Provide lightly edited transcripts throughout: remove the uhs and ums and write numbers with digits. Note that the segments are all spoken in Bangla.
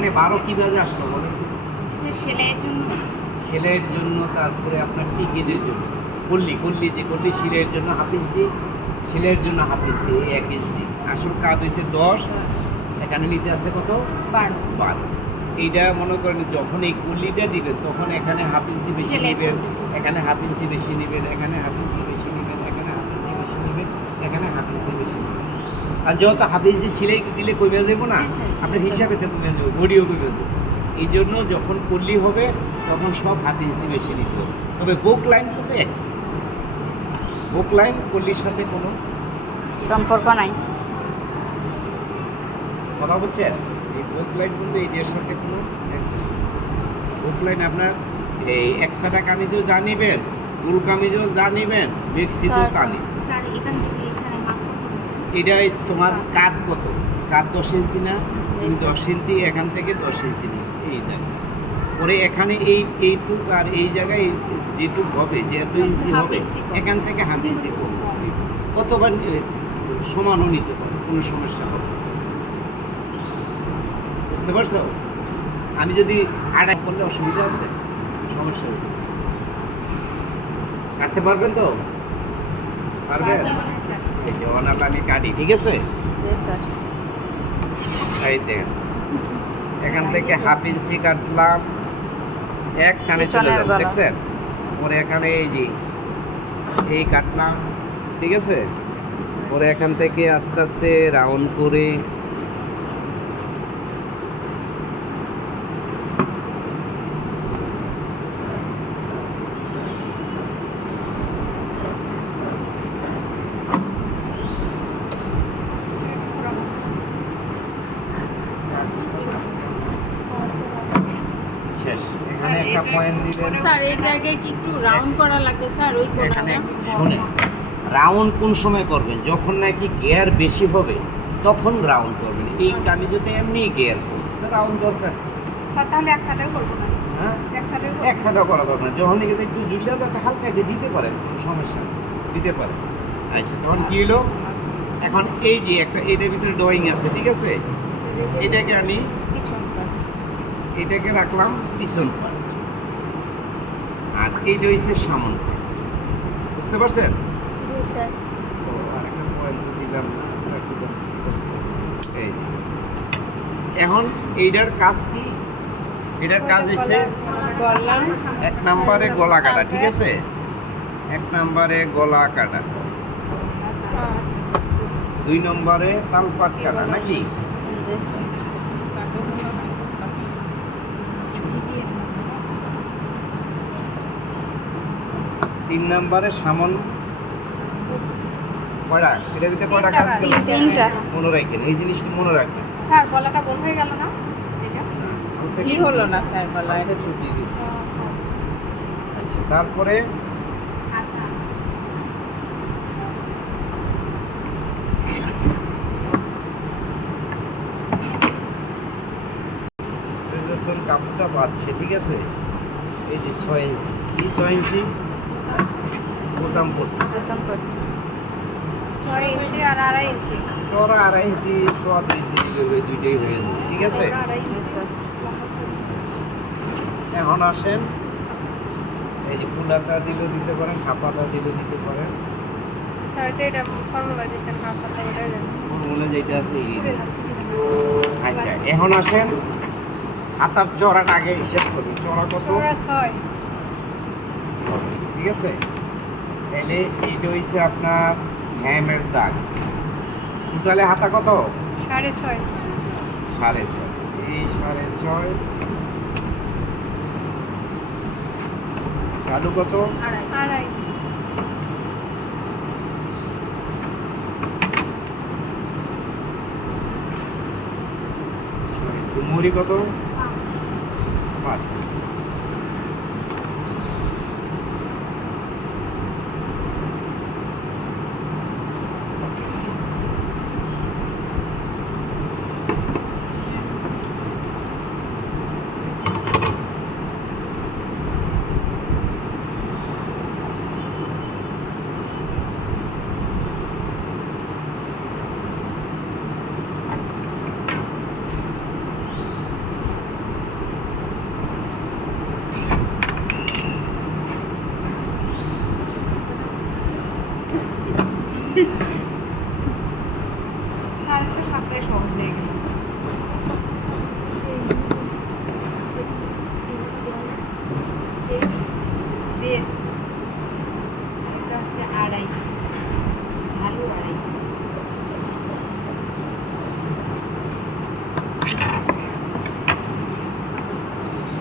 এখানে 12 কিভাবে আসলো বলেন তো? সেলাইয়ের জন্য, সেলাইয়ের জন্য, তারপরে আপনার টিকিটের জন্য, কল্লি সেলাইয়ের জন্য হাফ ইঞ্চি, সেলাইয়ের জন্য হাফ ইঞ্চি, এই 1 ইঞ্চি। আসল কাজ হয়েছে 10, এখানে নিতে আছে কত? 12। এইটা মনে করেন যখন এই কল্লিটা দিবেন তখন এখানে হাফ ইঞ্চি বেশি নেবেন, এখানে হাফ ইঞ্চি বেশি নেবেন, এখানে হাফ ইঞ্চি বেশি নেবেন, এখানে হাফ ইঞ্চি বেশি নেবেন, এখানে হাফ ইঞ্চি বেশি নেবেন। আর যেহেতু হাফ ইঞ্চি সেলাই দিলে কমে যাবো না, আপনার হিসাবে তো কমে যাবো, বডিও কমে যাবো। এই জন্য যখন কল্লি হবে তখন সব হাফ ইঞ্চি বেশি নিতে হবে। তবে বুক লাইন কিন্তু এক, বুক লাইন কল্লির সাথে কোনো সম্পর্ক নাই। কথা বলছেন, এই বুক লাইন কিন্তু এইটার সাথে কোনো বুক লাইন আপনার এই একসাটা কামিজও জানিবেন, ফুল কামিজও জানিবেন, বেক্সিতেও জানি। স্যার এখান থেকে এখানে মাপ কত বলছেন? এটাই তোমার কাঠ কত? কাঠ 10 ইঞ্চি না? তুমি 10 ইঞ্চি, এখান থেকে 10 ইঞ্চি নিবে, এই দেখো। পরে এখানে এইটুক আর এই জায়গায় যেটুক হবে, যে এত ইঞ্চি হবে, এখান থেকে হাফ ইঞ্চি কম কতবার সমানও নিতে পারে, কোনো সমস্যা হবে না। বুঝতে পারছো? আমি যদি আড়াই করলে অসুবিধা আছে, সমস্যা হবে, কাটতে পারবেন তো? পারবেন? এই যে অনাটা আমি কাটি, ঠিক আছে? এই দেখেন, এখান থেকে হাফ ইঞ্চি কাটলাম, এক টানে চলে যাবে, দেখছেন? পরে এখানে এই যে এই কাটলাম, ঠিক আছে? পরে এখান থেকে আস্তে আস্তে রাউন্ড করে শেষ। এখানে একটা পয়েন্ট দিবেন স্যার, এই জায়গায় কি একটু রাউন্ড করা লাগবে স্যার? ওই এখানে। কোণাটা শুনেন, রাউন্ড কোন সময় করবেন? যখন নাকি গিয়ার বেশি হবে তখন রাউন্ড করবেন। এই কামিজে তো এমনি গিয়ার করবেন, রাউন্ড দরকার। স্যার তাহলে এক সাইডেও করবো না, হ্যাঁ, এক সাইডেও একসাথে করা দরকার না। যখন নাকি একটু জুলিয়া যাতে হালকা একটু দিতে পারেন, কোনো সমস্যা নেই, দিতে পারেন। আচ্ছা, তখন কি হলো? এখন এই যে একটা এটার ভিতরে ড্রয়িং আছে, ঠিক আছে? এটাকে আমি পিছন এটাকে রাখলাম পিছন পার্ট, আর এইটা হচ্ছে সামন পার্ট। বুঝতে পারছেন? স্যার। ও, আর একটা পয়েন্ট দিলাম না, একটু দাও। এই যে। এখন এইটার কাজ কি? এটার কাজ হচ্ছে গলা 1 নম্বরে গলা কাটা, ঠিক আছে? 1 নম্বরে গলা কাটা, 2 নম্বরে তালপাট কাটা, নাকি? 3 নম্বরে সামন কয়টা? এটার ভিতরে কয়টা কাজ করবে? 3টা। মনে রাখবেন, এই জিনিসটা মনে রাখবেন। স্যার গলাটা গোল হয়ে গেল না এটা? কি হলো না স্যার গলা? এটা একটু দিয়ে দিচ্ছি। আচ্ছা, তারপরে যখন কাপড়টা পাচ্ছে, ঠিক আছে? এই যে 6 ইঞ্চি, এই 6 ইঞ্চি বোতাম পড়ছে, 6 ইঞ্চি আর 2.5 ইঞ্চি। চড়া 2.5 ইঞ্চি, সোয়া 2 ইঞ্চি দিলে ওই দুইটাই হয়ে যাচ্ছে, ঠিক আছে? এখন আসেন, এই যে ফুলাটা দিলেও দিতে পারেন, হাফাটা দিলেও দিতে পারেন, স্যার তো এটা ফর্মুলা দিতেন, হাফ হাতে ওটাই দেন। মনে যেটা আছে এই। পুড়ে যাচ্ছে কি জানি। আচ্ছা, এখন আসেন হাতার চড়াটা আগে হিসাব করবেন, চড়া কত? ওরা 6। ঠিক আছে? তাহলে এইটা হচ্ছে আপনার হ্যামের দাগ। টোটালে হাতা কত? 6.5। 6.5। এই 6.5 চালু কত? 2.5। মুড়ি কত? 5 ইঞ্চি।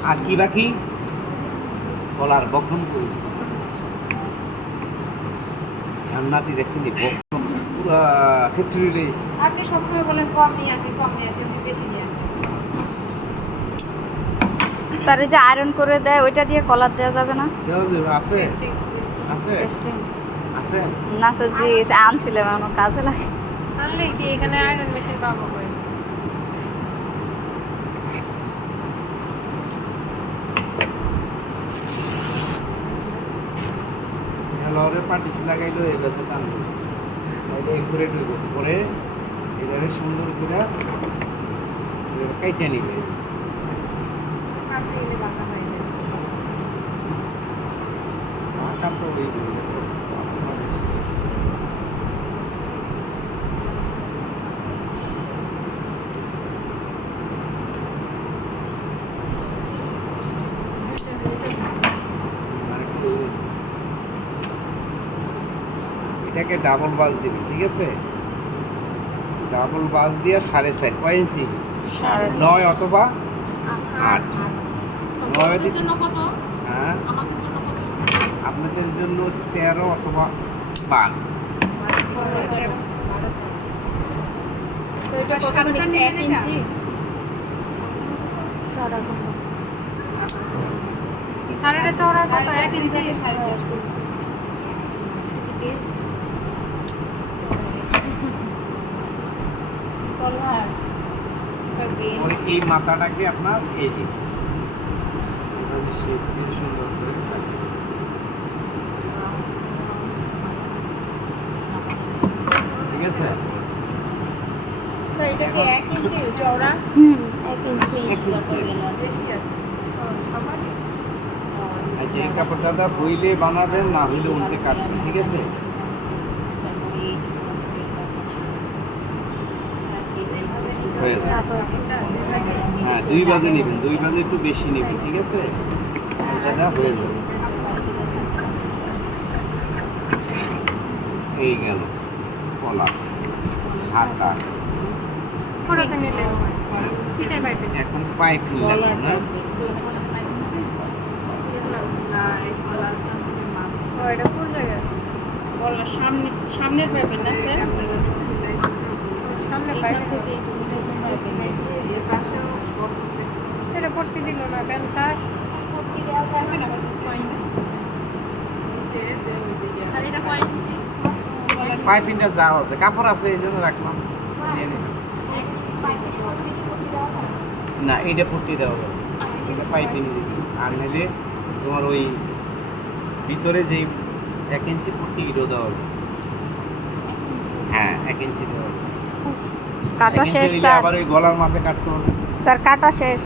আর কি বাকি কলার বক্ষণ কই জান্নাতি দেখছেন নি বক্ষণ পুরা ফ্যাক্টরি রেস আপনি সবসময় বলেন কম নিয়ে আসি আপনি বেশি নিয়ে আসতেছেন। স্যার ওই যে আয়রন করে দেয় ওইটা দিয়ে কলার দেওয়া যাবে না? আছে টেস্টিং আছে টেস্টিং আছে না স্যার, জি আনছিলাম আমার কাজে লাগে। আনলে কি এখানে আয়রন মেশিন পাবো কই? সেলরে পাটিস লাগাইলো এবার তো টানলো তাইলে ঘুরে ঢুকবো পরে এবারে সুন্দর করে কাইটে নিবে আপনি এলে বাঁকা হয়ে গেছে। কাঁচা ওই এটাকে ডাবল বাস দিবি ঠিক আছে ডাবল বাস দিয়ে 4.5 কয় ইঞ্চি 9 অথবা 8 আমাদের জন্য কত? হ্যাঁ আমাদের জন্য কত? আপনাদের জন্য 13 অথবা 12 তো এটা কতখানি 1 ইঞ্চি? চড়া কত? সাড়েটা চওড়া আছে তো 1 ইঞ্চি। পরে এই মাথাটাকে আপনার এই যে এভাবে shape দিয়ে সুন্দর করে কাটবেন। ঠিক আছে স্যার এটা কি 1 ইঞ্চি চওড়া? 1 ইঞ্চি। 1 ইঞ্চি। বেশি আছে। আর যে কাপড়টা বইলে বানাবেন না হইলে উল্টে কাটবেন ঠিক আছে হয়ে যাবে হ্যাঁ 2 বাজে নেবেন 2 বাজে একটু বেশি নেবেন ঠিক আছে এটা হয়ে যাবে এই গেল কলা হাতা কোড়াতে নিলে কিসের পাইপে? এখন পাইপ লাগবে না ও এটা কোন জায়গায়? গলা সামনের পাইপে না স্যার? সামনে পাইপে এটা পট্টি দিল না কেন স্যার? পাইপিংটা যাওয়া আছে কাপড় আছে এই জন্য রাখলাম নিয়ে নিন। না এইটা পট্টি দেওয়া যাবে এটা পাইপিং দিবি আর নাহলে তোমার ওই ভিতরে যেই 1 ইঞ্চি পট্টি এটাও দেওয়া হবে হ্যাঁ 1 ইঞ্চি দেওয়া হবে কাটা 1 ইঞ্চি শেষ নিলে স্যার। আবার ওই গলার মাপে কাটতে হবে স্যার কাটা শেষ।